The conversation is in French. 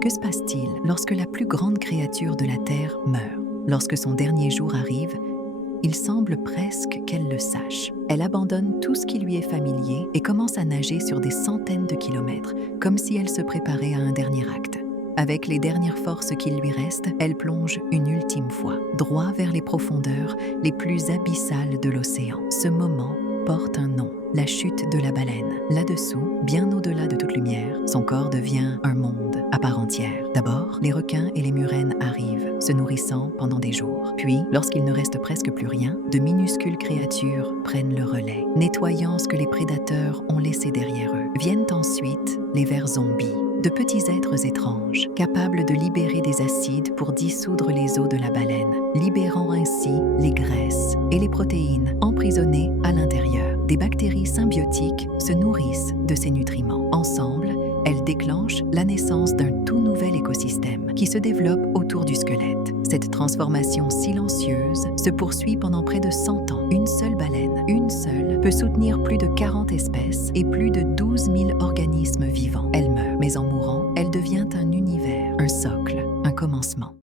Que se passe-t-il lorsque la plus grande créature de la Terre meurt? Lorsque son dernier jour arrive, il semble presque qu'elle le sache. Elle abandonne tout ce qui lui est familier et commence à nager sur des centaines de kilomètres, comme si elle se préparait à un dernier acte. Avec les dernières forces qu'il lui reste, elle plonge une ultime fois, droit vers les profondeurs les plus abyssales de l'océan. Ce moment porte un nom, la chute de la baleine. Là-dessous, bien au-delà de toute lumière, son corps devient un monde à part entière. D'abord, les requins et les murènes arrivent, se nourrissant pendant des jours. Puis, lorsqu'il ne reste presque plus rien, de minuscules créatures prennent le relais, nettoyant ce que les prédateurs ont laissé derrière eux. Viennent ensuite les vers zombies, de petits êtres étranges, capables de libérer des acides pour dissoudre les os de la baleine, libérant ainsi les graisses et les protéines emprisonnées à l'intérieur. Des bactéries symbiotiques se nourrissent de ces nutriments. Ensemble, elles déclenchent la naissance d'un tout nouvel écosystème qui se développe autour du squelette. Cette transformation silencieuse se poursuit pendant près de 100 ans. Une seule baleine, une seule, peut soutenir plus de 40 espèces et plus de 12 000 organismes vivants. Elle meurt, mais en mourant, elle devient un univers, un socle, un commencement.